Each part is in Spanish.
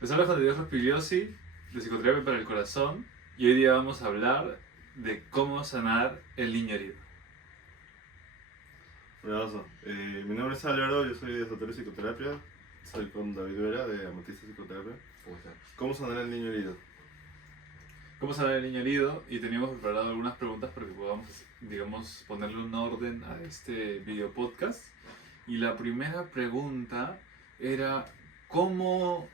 Les habla Juan de Dios Rospigliosi, de Psicoterapia para el Corazón, y hoy día vamos a hablar de cómo sanar el niño herido. Bravazo. Mi nombre es Álvaro, yo soy de Esoterio Psicoterapia, soy con David Vera de Amatista Psicoterapia. ¿Cómo está? ¿Cómo sanar al niño herido? ¿Cómo sanar el niño herido? Y teníamos preparado algunas preguntas para que podamos, digamos, ponerle un orden a este video podcast. Y la primera pregunta era, ¿cómo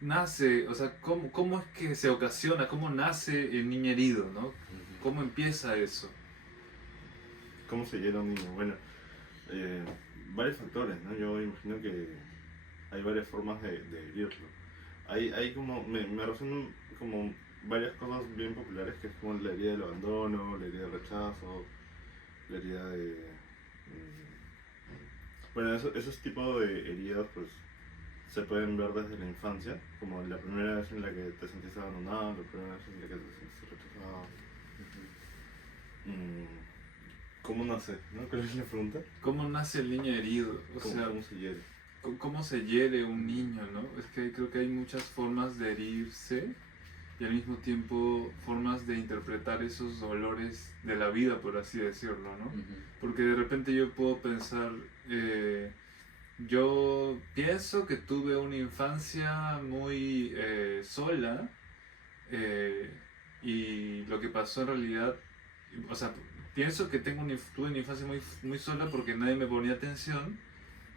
nace, o sea, cómo es que se ocasiona, cómo nace el niño herido, ¿no? ¿Cómo empieza eso? ¿Cómo se hiera un niño? Bueno, varios factores, ¿no? Yo imagino que hay varias formas de herirlo. Hay como, me resuenan como varias cosas bien populares, que es como la herida del abandono, la herida del rechazo, la herida de... Bueno, esos tipos de heridas pues se pueden ver desde la infancia, como la primera vez en la que te sentiste abandonado, la primera vez en la que te sentiste rechazado. ¿Cómo nace? ¿No? ¿Cuál es la pregunta? ¿Cómo nace el niño herido? O sea, ¿Cómo se hiere? ¿cómo se hiere un niño, no? Es que creo que hay muchas formas de herirse y al mismo tiempo formas de interpretar esos dolores de la vida, por así decirlo, ¿no? Porque de repente yo puedo pensar, yo pienso que tuve una infancia muy sola, eh, y lo que pasó en realidad, o sea, pienso que tuve una infancia muy sola porque nadie me ponía atención.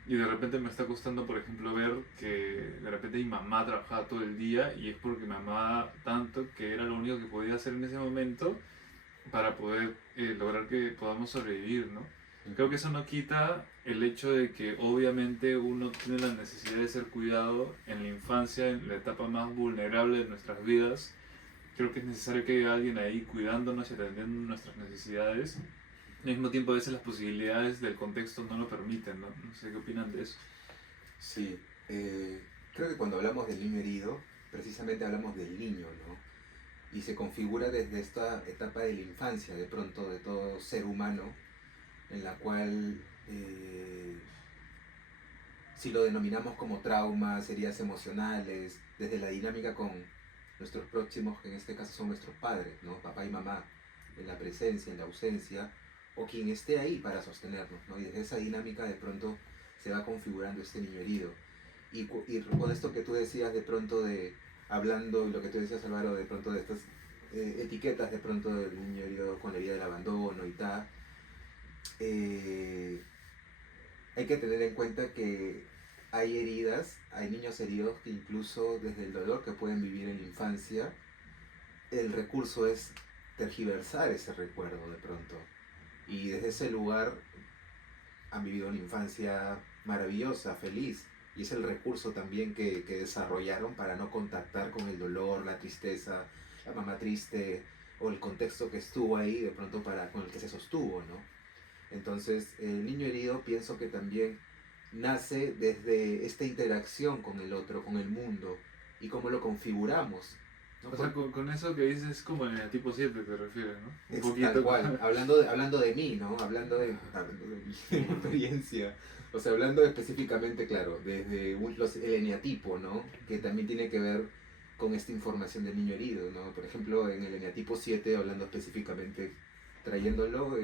Y de repente me está costando, por ejemplo, ver que de repente mi mamá trabajaba todo el día y es porque me amaba tanto que era lo único que podía hacer en ese momento para poder lograr que podamos sobrevivir, ¿no? Creo que eso no quita el hecho de que obviamente uno tiene la necesidad de ser cuidado en la infancia, en la etapa más vulnerable de nuestras vidas. Creo que es necesario que haya alguien ahí cuidándonos y atendiendo nuestras necesidades. Al mismo tiempo, a veces las posibilidades del contexto no lo permiten, ¿no? No sé qué opinan de eso. Sí, creo que cuando hablamos del niño herido, precisamente hablamos del niño, ¿no? Y se configura desde esta etapa de la infancia, de pronto, de todo ser humano, en la cual, si lo denominamos como traumas, heridas emocionales, desde la dinámica con nuestros próximos, que en este caso son nuestros padres, ¿no? Papá y mamá, en la presencia, en la ausencia, o quien esté ahí para sostenernos, ¿no? Y desde esa dinámica de pronto se va configurando este niño herido. Y con esto que tú decías de pronto de, hablando, y lo que tú decías Álvaro, de pronto de estas etiquetas de pronto del niño herido con la herida del abandono y tal, hay que tener en cuenta que hay heridas, hay niños heridos que incluso desde el dolor que pueden vivir en la infancia, el recurso es tergiversar ese recuerdo de pronto. Y desde ese lugar han vivido una infancia maravillosa, feliz. Y es el recurso también que desarrollaron para no contactar con el dolor, la tristeza, la mamá triste o el contexto que estuvo ahí de pronto con el que se sostuvo, ¿no? Entonces, el niño herido pienso que también nace desde esta interacción con el otro, con el mundo, y cómo lo configuramos, ¿no? O sea, con eso que dices es como en el tipo 7 te refieres, ¿no? Un Es poquito. tal cual, hablando de mí, ¿no? Hablando de mi experiencia. O sea, hablando específicamente, claro, desde el eneatipo, ¿no? Que también tiene que ver con esta información del niño herido, ¿no? Por ejemplo, en el eneatipo 7, hablando específicamente, trayéndolo,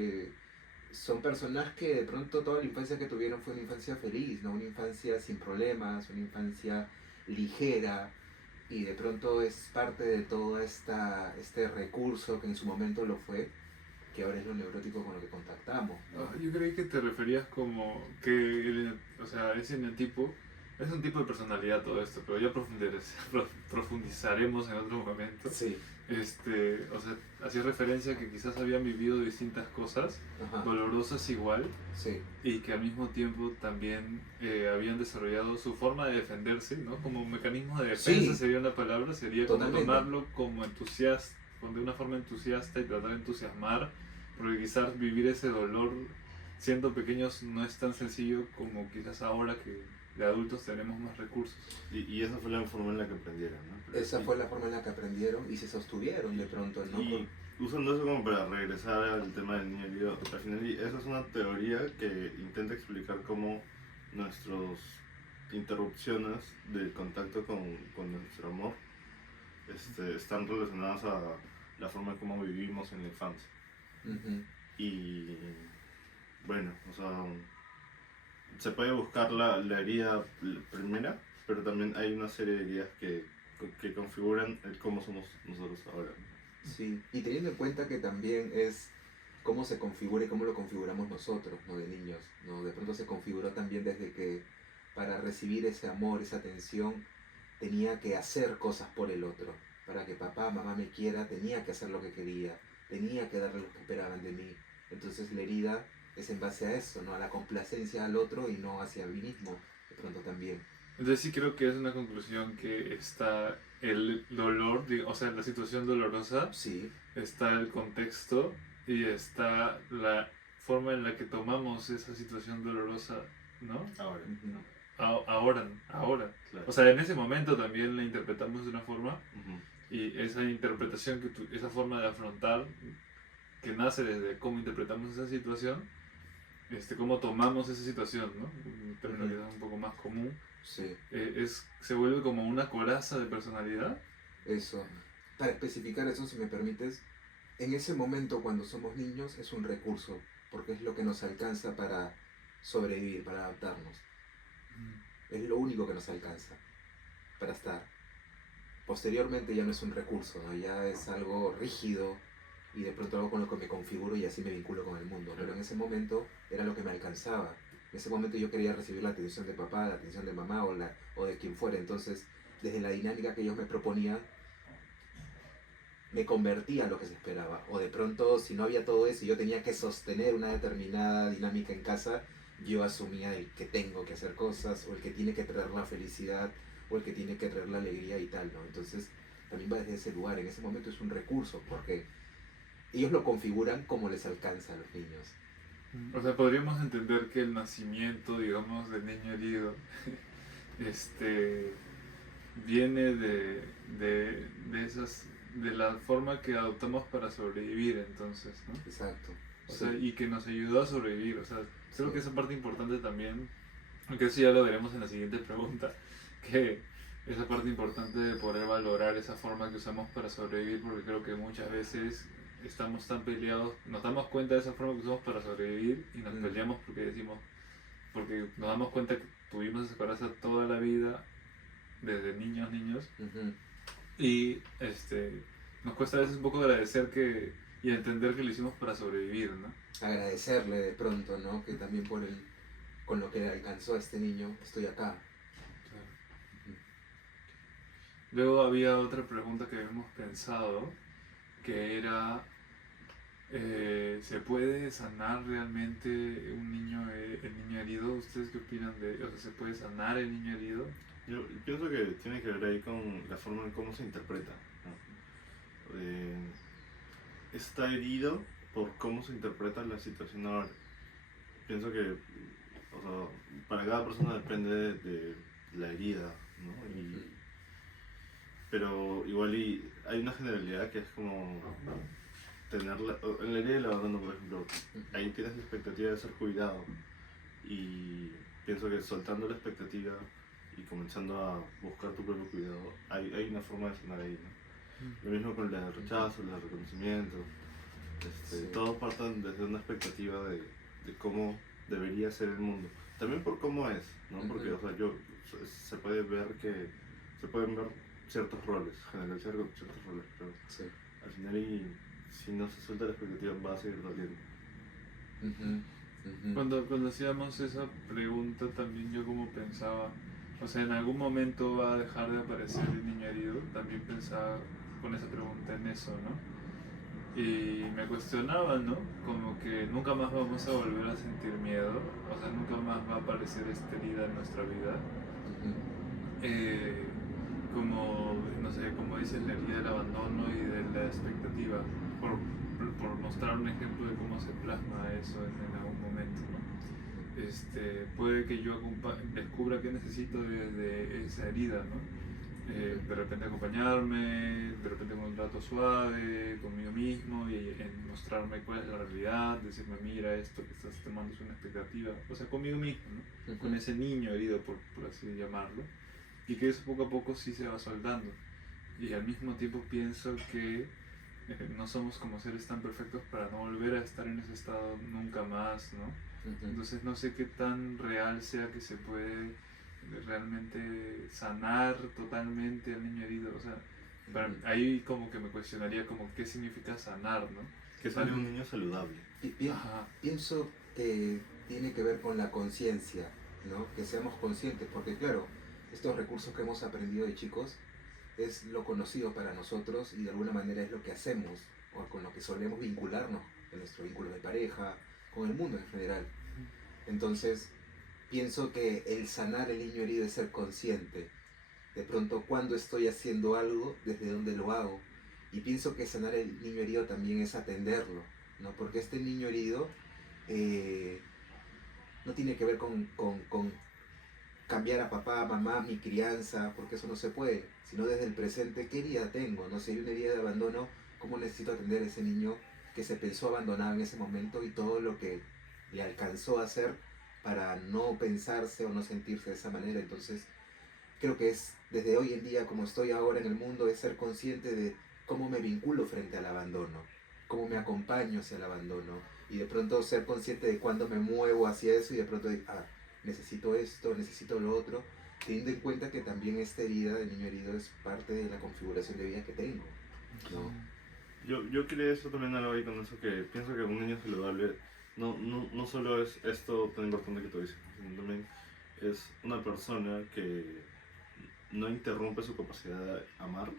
son personas que de pronto toda la infancia que tuvieron fue una infancia feliz, ¿no? Una infancia sin problemas, una infancia ligera, y de pronto es parte de todo este recurso que en su momento lo fue, que ahora es lo neurótico con lo que contactamos, ¿no? Yo creí que te referías como que, o sea, ese tipo es un tipo de personalidad todo esto, pero ya profundizaremos en otro momento. Sí. O sea, hacía referencia a que quizás habían vivido distintas cosas, Ajá. dolorosas igual, Sí. y que al mismo tiempo también habían desarrollado su forma de defenderse, ¿no? Como mecanismo de defensa. Sí. Sería una palabra, sería Totalmente. como tomarlo como entusiasta, de una forma entusiasta y tratar de entusiasmar, porque quizás vivir ese dolor siendo pequeños no es tan sencillo como quizás ahora que de adultos tenemos más recursos. Y esa fue la forma en la que aprendieron, ¿no? Esa fue la forma en la que aprendieron y se sostuvieron de pronto, ¿no? Y usando eso como para regresar al tema del niño herido, al final esa es una teoría que intenta explicar cómo nuestros interrupciones del contacto con nuestro amor están relacionadas a la forma en cómo vivimos en la infancia. Ujú. Y bueno, o sea, se puede buscar la herida primera, pero también hay una serie de heridas que configuran el cómo somos nosotros ahora. Sí, y teniendo en cuenta que también es cómo se configura y cómo lo configuramos nosotros, ¿no? De niños, ¿no? De pronto se configuró también desde que para recibir ese amor, esa atención, tenía que hacer cosas por el otro. Para que papá, mamá me quiera, tenía que hacer lo que quería, tenía que darle lo que esperaban de mí. Entonces la herida es en base a eso, ¿no? A la complacencia al otro y no hacia mí mismo, de pronto también. Entonces sí creo que es una conclusión que está el dolor, o sea, la situación dolorosa, Sí, está el contexto y está la forma en la que tomamos esa situación dolorosa, ¿no? Ahora. ujú, Ahora. Claro. O sea, en ese momento también la interpretamos de una forma Ujú. y esa interpretación, esa forma de afrontar, que nace desde cómo interpretamos esa situación, cómo tomamos esa situación, ¿no? Un término que es un poco más común, sí, se vuelve como una coraza de personalidad. eso. Para especificar eso, si me permites, en ese momento cuando somos niños es un recurso, porque es lo que nos alcanza para sobrevivir, para adaptarnos. Es lo único que nos alcanza para estar. Posteriormente ya no es un recurso, ¿no? Ya es algo rígido y de pronto algo con lo que me configuro y así me vinculo con el mundo. Pero en ese momento era lo que me alcanzaba. En ese momento yo quería recibir la atención de papá, la atención de mamá o de quien fuera. Entonces, desde la dinámica que ellos me proponían, me convertía en lo que se esperaba. O de pronto, si no había todo eso y yo tenía que sostener una determinada dinámica en casa, yo asumía el que tengo que hacer cosas, o el que tiene que traer la felicidad, o el que tiene que traer la alegría y tal, ¿no? Entonces, también va desde ese lugar. En ese momento es un recurso, porque ellos lo configuran como les alcanza a los niños. O sea, podríamos entender que el nacimiento, digamos, del niño herido, viene de la forma que adoptamos para sobrevivir, entonces, ¿no? Exacto. O sea, Sí. y que nos ayudó a sobrevivir. O sea, creo Sí. que esa parte importante también, aunque eso ya lo veremos en la siguiente pregunta, que esa parte importante de poder valorar esa forma que usamos para sobrevivir, porque creo que muchas veces estamos tan peleados, nos damos cuenta de esa forma que usamos para sobrevivir y nos peleamos porque nos damos cuenta que tuvimos esa coraza toda la vida, desde niños, Ujú. y nos cuesta a veces un poco agradecer y entender que lo hicimos para sobrevivir, ¿no? Agradecerle de pronto, ¿no? Que también con lo que le alcanzó a este niño, estoy acá. Luego había otra pregunta que habíamos pensado, que era, ¿se puede sanar realmente el niño herido? ¿Ustedes qué opinan o sea, ¿se puede sanar el niño herido? Yo pienso que tiene que ver ahí con la forma en cómo se interpreta, ¿no? Está herido por cómo se interpreta la situación ahora. Pienso que, o sea, para cada persona depende de la herida, ¿no? Pero igual hay una generalidad que es como en la herida del abandono, por ejemplo, ahí tienes la expectativa de ser cuidado y pienso que soltando la expectativa y comenzando a buscar tu propio cuidado, hay una forma de sanar ahí, ¿no? Lo mismo con el rechazo, el reconocimiento, Sí. todo parte desde una expectativa de cómo debería ser el mundo. También por cómo es, ¿no? Porque, o sea, se pueden ver ciertos roles, generalizar con ciertos roles, pero Sí. al final si no se suelta la expectativa va a seguir doliendo. Ujú. Cuando hacíamos esa pregunta también yo como pensaba, o sea, en algún momento va a dejar de aparecer el niño herido, también pensaba con esa pregunta en eso, ¿no? Y me cuestionaba, ¿no? Como que nunca más vamos a volver a sentir miedo, o sea, nunca más va a aparecer esta herida en nuestra vida. Como, no sé, como dices, la herida del abandono y de la expectativa, por mostrar un ejemplo de cómo se plasma eso en algún momento, ¿no? Puede que yo descubra qué necesito desde esa herida, ¿no? De repente acompañarme, de repente con un trato suave conmigo mismo y en mostrarme cuál es la realidad, decirme mira esto que estás tomando es una expectativa, o sea, conmigo mismo, ¿no? Con ese niño herido, por así llamarlo, y que eso poco a poco sí se va soldando. Y al mismo tiempo pienso que no somos como seres tan perfectos para no volver a estar en ese estado nunca más, ¿no? Entonces no sé qué tan real sea que se puede realmente sanar totalmente al niño herido. O sea, ahí como que me cuestionaría como qué significa sanar, ¿no? Que sale un niño saludable. Ajá. Pienso que tiene que ver con la conciencia, ¿no? Que seamos conscientes, porque claro, estos recursos que hemos aprendido de chicos es lo conocido para nosotros y de alguna manera es lo que hacemos o con lo que solemos vincularnos en nuestro vínculo de pareja, con el mundo en general. Entonces, pienso que el sanar el niño herido es ser consciente. De pronto, cuando estoy haciendo algo, desde dónde lo hago. Y pienso que sanar el niño herido también es atenderlo, ¿no? Porque este niño herido no tiene que ver con cambiar a papá, a mamá, mi crianza, porque eso no se puede, sino desde el presente, ¿qué herida tengo? No sé, hay una herida de abandono, ¿cómo necesito atender a ese niño que se pensó abandonado en ese momento y todo lo que le alcanzó a hacer para no pensarse o no sentirse de esa manera? Entonces, creo que es desde hoy en día, como estoy ahora en el mundo, es ser consciente de cómo me vinculo frente al abandono, cómo me acompaño hacia el abandono y de pronto ser consciente de cuándo me muevo hacia eso y de pronto, necesito esto, necesito lo otro, teniendo en cuenta que también esta herida del niño herido es parte de la configuración de vida que tengo, ¿no? Yo quería eso también algo ahí con eso, que pienso que un niño saludable no solo es esto tan importante que tú dices, sino también es una persona que no interrumpe su capacidad de amar.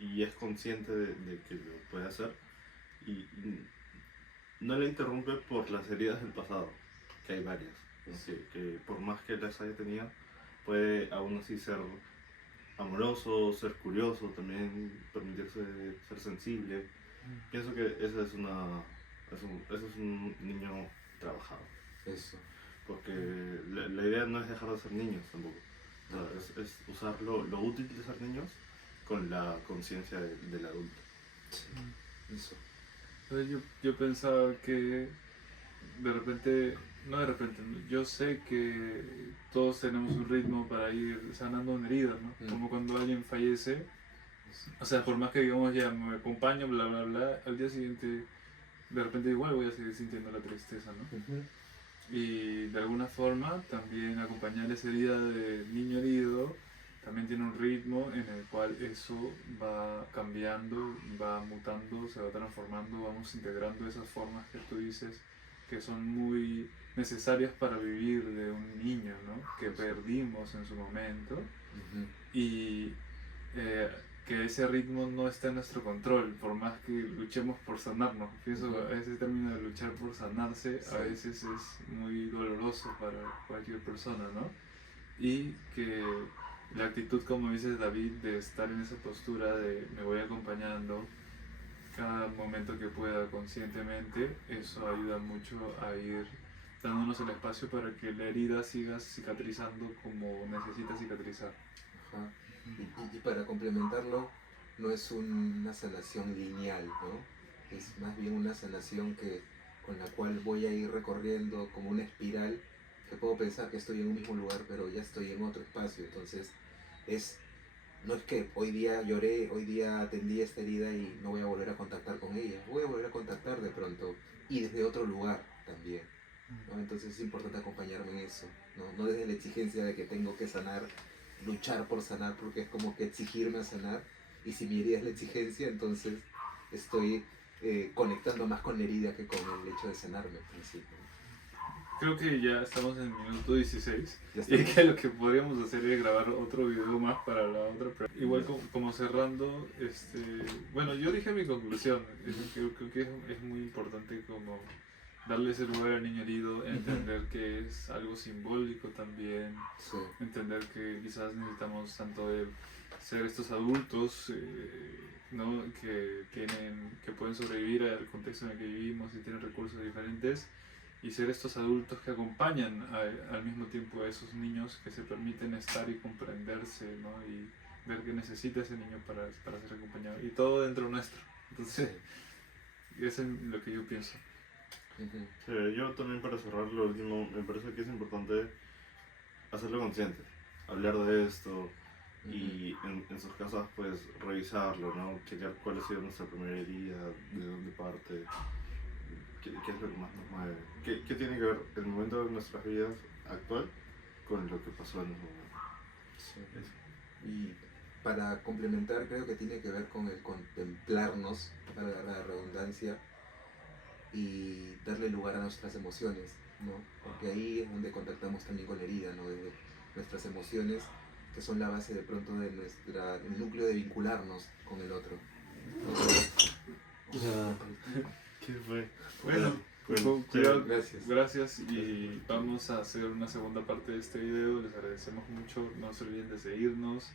Y es consciente de que lo puede hacer y no le interrumpe por las heridas del pasado, que hay varias, que por más que las haya tenido, puede aún así ser amoroso, ser curioso, también permitirse ser sensible. Pienso que ese es un niño trabajado. Eso. Porque la idea no es dejar de ser niños tampoco. O sea, es usar lo útil de ser niños con la conciencia del adulto. Sí, eso. Entonces yo pensaba que de repente, no de repente, yo sé que todos tenemos un ritmo para ir sanando una herida, ¿no? Como cuando alguien fallece, o sea, por más que digamos ya me acompaño, bla, bla, bla, al día siguiente de repente igual voy a seguir sintiendo la tristeza, ¿no? Y de alguna forma también acompañar esa herida de niño herido también tiene un ritmo en el cual eso va cambiando, va mutando, se va transformando, vamos integrando esas formas que tú dices que son muy necesarias para vivir de un niño, ¿no? Que perdimos en su momento y que ese ritmo no está en nuestro control, por más que luchemos por sanarnos. Pienso a ese término de luchar por sanarse a veces es muy doloroso para cualquier persona, ¿no? Y que la actitud, como dices David, de estar en esa postura de me voy acompañando cada momento que pueda conscientemente, eso ayuda mucho a ir dándonos el espacio para que la herida siga cicatrizando como necesita cicatrizar. Ajá. Y para complementarlo, no es una sanación lineal, ¿no? Es más bien una sanación con la cual voy a ir recorriendo como una espiral, que puedo pensar que estoy en un mismo lugar, pero ya estoy en otro espacio. Entonces, no es que hoy día lloré, hoy día atendí esta herida y no voy a volver a contactar con ella. Voy a volver a contactar de pronto y desde otro lugar también, ¿no? Entonces es importante acompañarme en eso, ¿no? No desde la exigencia de que tengo que sanar, luchar por sanar, porque es como que exigirme a sanar. Y si mi herida es la exigencia, entonces estoy conectando más con la herida que con el hecho de sanarme al principio. Creo que ya estamos en el minuto 16 Ya y estamos. que lo que podríamos hacer es grabar otro video más para la otra. Igual como cerrando, bueno, yo dije mi conclusión. Creo que es muy importante como darle ese lugar al niño herido, entender que es algo simbólico también, Sí. entender que quizás necesitamos tanto de ser estos adultos, ¿no? que pueden sobrevivir al contexto en el que vivimos y tienen recursos diferentes, y ser estos adultos que acompañan al mismo tiempo a esos niños, que se permiten estar y comprenderse, ¿no? Y ver qué necesita ese niño para ser acompañado, y todo dentro nuestro. Entonces, eso es lo que yo pienso. Ujú. Sí, yo también para cerrar lo último, me parece que es importante hacerlo consciente, hablar de esto y en sus casas pues revisarlo, ¿no? Checar cuál ha sido nuestra primera herida, de dónde parte, qué es lo que más nos mueve, qué tiene que ver el momento de nuestras vidas actual con lo que pasó en ese momento. Sí. Eso. Y para complementar, creo que tiene que ver con el contemplarnos, para la redundancia, y darle lugar a nuestras emociones, ¿no? Porque ahí es donde contactamos también con la herida, ¿no? Desde nuestras emociones, que son la base de pronto de el núcleo de vincularnos con el otro. ¿Qué fue? Bueno, Bueno, gracias, y vamos a hacer una segunda parte de este video. Les agradecemos mucho, no se olviden de seguirnos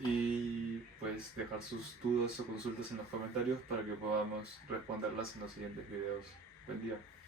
y pues dejar sus dudas o consultas en los comentarios para que podamos responderlas en los siguientes videos. Buen día.